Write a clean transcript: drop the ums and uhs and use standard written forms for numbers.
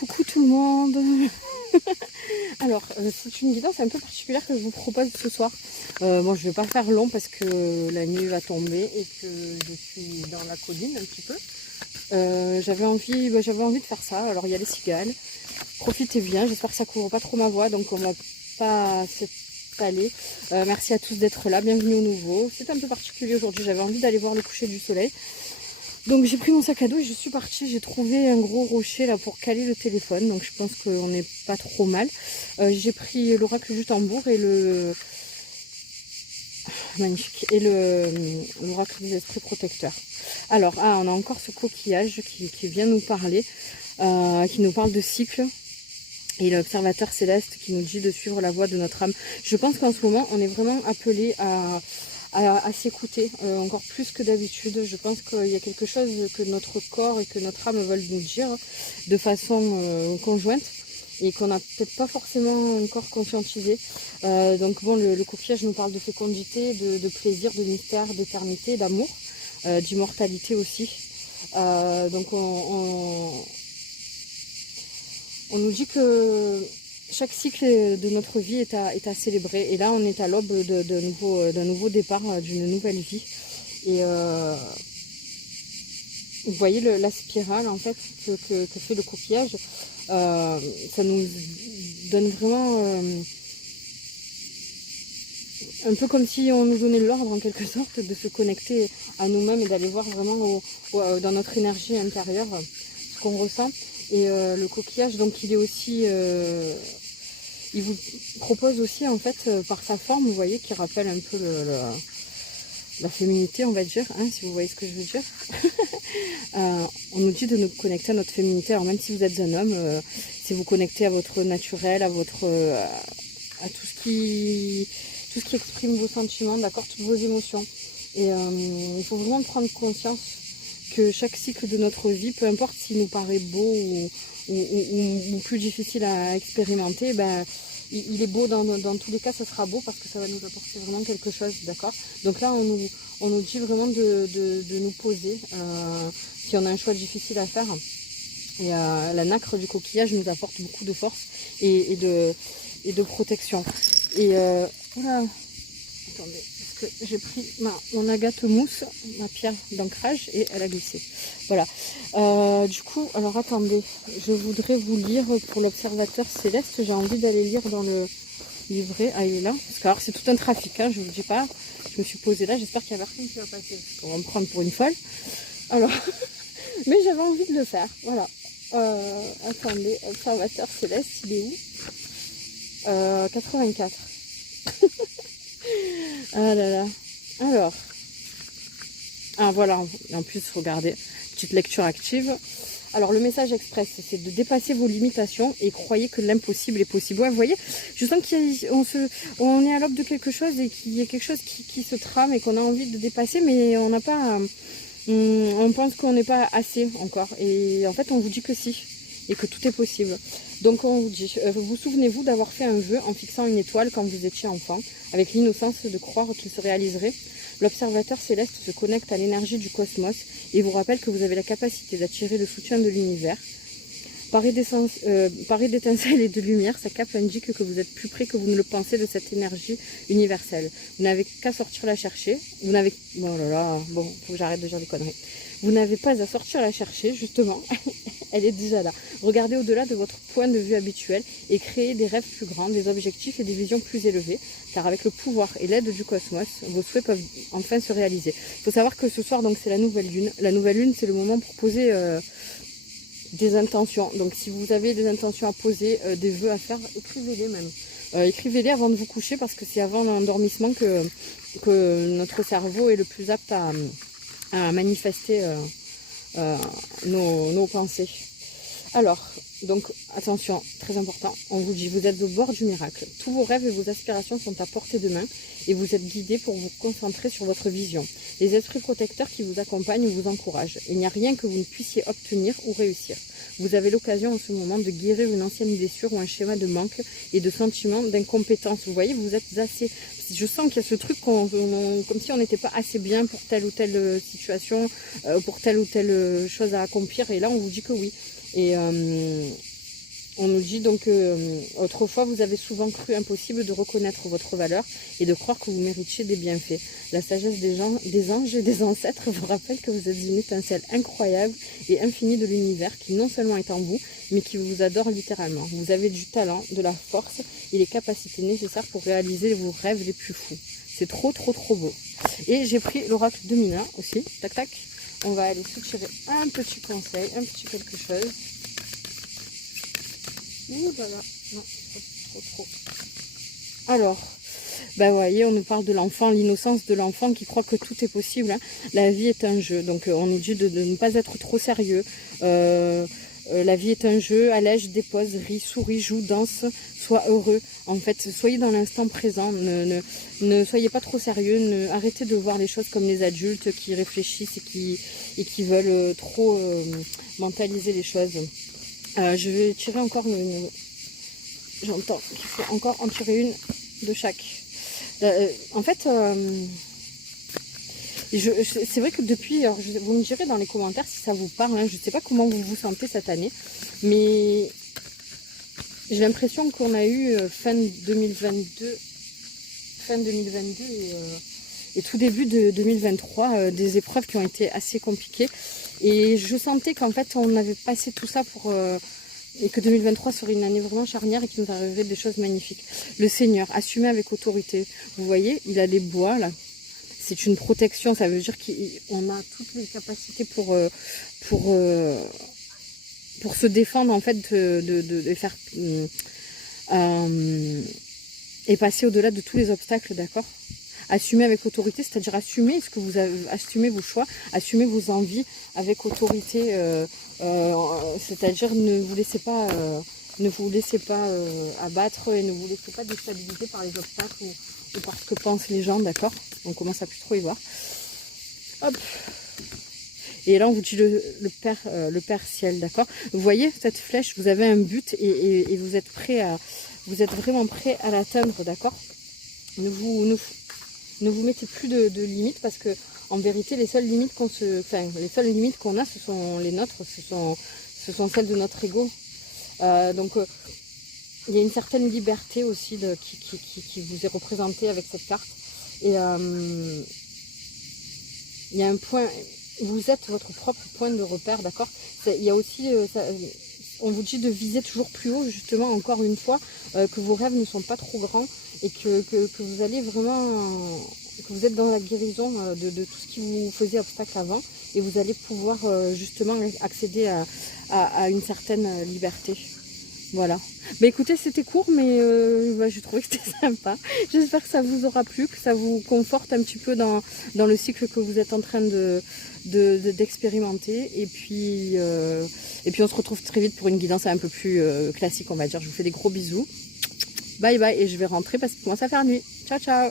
Coucou tout le monde. Alors, c'est une guidance un peu particulière que je vous propose ce soir. Bon, je vais pas faire long parce que la nuit va tomber et que je suis dans la colline un petit peu. J'avais envie de faire ça. Alors, il y a les cigales. Profitez bien. J'espère que ça couvre pas trop ma voix, donc on va pas s'étaler. Merci à tous d'être là. Bienvenue au nouveau. C'est un peu particulier aujourd'hui. J'avais envie d'aller voir le coucher du soleil. Donc j'ai pris mon sac à dos et je suis partie. J'ai trouvé un gros rocher là pour caler le téléphone. Donc je pense qu'on n'est pas trop mal. J'ai pris l'oracle du tambour et le magnifique et l'oracle des esprits protecteurs. Alors on a encore ce coquillage qui vient nous parler, qui nous parle de cycle. Et l'observateur céleste qui nous dit de suivre la voie de notre âme. Je pense qu'en ce moment on est vraiment appelé à s'écouter encore plus que d'habitude. Je pense qu'il y a quelque chose que notre corps et que notre âme veulent nous dire de façon conjointe et qu'on n'a peut-être pas forcément encore conscientisé. Donc bon, le coquillage nous parle de fécondité, de plaisir, de mystère, d'éternité, d'amour, d'immortalité aussi. Donc on nous dit que chaque cycle de notre vie est à célébrer. Et là, on est à l'aube d'un nouveau départ, d'une nouvelle vie. Et vous voyez la spirale en fait que fait le coquillage. Ça nous donne vraiment un peu comme si on nous donnait l'ordre en quelque sorte de se connecter à nous-mêmes et d'aller voir vraiment dans notre énergie intérieure ce qu'on ressent. Et le coquillage, donc il est aussi, il vous propose aussi en fait par sa forme, vous voyez, qui rappelle un peu la féminité, on va dire, hein, si vous voyez ce que je veux dire. On nous dit de nous connecter à notre féminité. Alors même si vous êtes un homme, c'est vous connecter à votre naturel, à votre, à tout ce qui exprime vos sentiments, d'accord, toutes vos émotions. Et il faut vraiment prendre conscience que chaque cycle de notre vie, peu importe s'il nous paraît beau ou plus difficile à expérimenter, ben, il est beau dans tous les cas, ça sera beau parce que ça va nous apporter vraiment quelque chose, d'accord. Donc là, on nous dit vraiment de nous poser si on a un choix difficile à faire. Et la nacre du coquillage nous apporte beaucoup de force et de protection. Et voilà. Attendez, parce que j'ai pris mon agate mousse, ma pierre d'ancrage, et elle a glissé. Voilà. Du coup, alors attendez, je voudrais vous lire pour l'observateur céleste. J'ai envie d'aller lire dans le livret. Ah, il est là. Parce que alors c'est tout un trafic, hein, je vous dis pas. Je me suis posée là, j'espère qu'il n'y a personne qui va passer. On va me prendre pour une folle. Alors, mais j'avais envie de le faire. Voilà. Attendez, observateur céleste, il est où 84. Ah là là. Alors. Ah voilà, en plus, regardez, petite lecture active. Alors, le message express, c'est de dépasser vos limitations et croyez que l'impossible est possible. Ouais, vous voyez, je sens qu'on est à l'aube de quelque chose et qu'il y a quelque chose qui se trame et qu'on a envie de dépasser, mais on n'a pas... on pense qu'on n'est pas assez encore. Et en fait, on vous dit que si. Et que tout est possible. Donc on vous dit, vous souvenez-vous d'avoir fait un vœu en fixant une étoile quand vous étiez enfant, avec l'innocence de croire qu'il se réaliserait. L'observateur céleste se connecte à l'énergie du cosmos et vous rappelle que vous avez la capacité d'attirer le soutien de l'univers. Paré d'étincelles et de lumière, sa cape indique que vous êtes plus près que vous ne le pensez de cette énergie universelle. Vous n'avez qu'à sortir la chercher. Vous n'avez... Oh là là, bon, faut que j'arrête de dire des conneries. Vous n'avez pas à sortir la chercher, justement. Elle est déjà là. Regardez au-delà de votre point de vue habituel et créez des rêves plus grands, des objectifs et des visions plus élevées. Car avec le pouvoir et l'aide du cosmos, vos souhaits peuvent enfin se réaliser. Il faut savoir que ce soir, donc, c'est la nouvelle lune. La nouvelle lune, c'est le moment pour poser... des intentions. Donc si vous avez des intentions à poser, des vœux à faire, écrivez-les même. Écrivez-les avant de vous coucher parce que c'est avant l'endormissement que notre cerveau est le plus apte à manifester nos pensées. Alors, donc attention, très important, on vous dit, vous êtes au bord du miracle. Tous vos rêves et vos aspirations sont à portée de main et vous êtes guidés pour vous concentrer sur votre vision. Les esprits protecteurs qui vous accompagnent vous encouragent. Il n'y a rien que vous ne puissiez obtenir ou réussir. Vous avez l'occasion en ce moment de guérir une ancienne blessure ou un schéma de manque et de sentiment d'incompétence. Vous voyez, vous êtes assez... Je sens qu'il y a ce truc comme si on n'était pas assez bien pour telle ou telle situation, pour telle ou telle chose à accomplir. Et là, on vous dit que oui. Et On nous dit donc autrefois vous avez souvent cru impossible de reconnaître votre valeur et de croire que vous méritiez des bienfaits. La sagesse des anges et des ancêtres vous rappelle que vous êtes une étincelle incroyable et infinie de l'univers qui non seulement est en vous, mais qui vous adore littéralement. Vous avez du talent, de la force et les capacités nécessaires pour réaliser vos rêves les plus fous. C'est trop beau. Et j'ai pris l'oracle de Mina aussi. Tac tac. On va aller se tirer un petit conseil, un petit quelque chose. Ouh là là, non, trop. Alors, vous voyez, on nous parle de l'enfant, l'innocence de l'enfant qui croit que tout est possible. Hein. La vie est un jeu, donc on nous dit de ne pas être trop sérieux. La vie est un jeu, allège, dépose, rit, sourit, joue, danse, sois heureux. En fait, soyez dans l'instant présent, ne soyez pas trop sérieux, arrêtez de voir les choses comme les adultes qui réfléchissent et qui veulent trop mentaliser les choses. Je vais tirer encore j'entends qu'il faut encore en tirer une de chaque. En fait, c'est vrai que depuis, alors vous me direz dans les commentaires si ça vous parle, hein, je ne sais pas comment vous vous sentez cette année, mais j'ai l'impression qu'on a eu fin 2022 et tout début de 2023 des épreuves qui ont été assez compliquées. Et je sentais qu'en fait on avait passé tout ça et que 2023 serait une année vraiment charnière et qu'il nous arriverait des choses magnifiques. Le Seigneur, assumé avec autorité. Vous voyez, il a des bois là. C'est une protection, ça veut dire qu'on a toutes les capacités pour se défendre en fait de faire et passer au-delà de tous les obstacles, d'accord? Assumer avec autorité, c'est-à-dire assumer ce que vous avez, assumer vos choix, assumer vos envies avec autorité, c'est-à-dire ne vous laissez pas abattre et ne vous laissez pas déstabiliser par les obstacles ou par ce que pensent les gens, d'accord? On commence à plus trop y voir. Hop. Et là on vous dit le Père Ciel, d'accord? Vous voyez cette flèche, vous avez un but et vous êtes vraiment prêt à l'atteindre, d'accord? Ne vous mettez plus de limites parce que en vérité les seules limites qu'on a, ce sont les nôtres, ce sont celles de notre ego. Donc il y a une certaine liberté aussi qui vous est représentée avec cette carte. Et il y a un point, vous êtes votre propre point de repère, d'accord? Il y a aussi, on vous dit de viser toujours plus haut, justement, encore une fois, que vos rêves ne sont pas trop grands et que vous allez vraiment, que vous êtes dans la guérison de tout ce qui vous faisait obstacle avant et vous allez pouvoir justement accéder à une certaine liberté. Voilà. Bah écoutez, c'était court, mais j'ai trouvé que c'était sympa. J'espère que ça vous aura plu, que ça vous conforte un petit peu dans le cycle que vous êtes en train d'expérimenter. Et puis on se retrouve très vite pour une guidance un peu plus classique, on va dire. Je vous fais des gros bisous. Bye bye, et je vais rentrer parce qu'il commence à faire nuit. Ciao, ciao.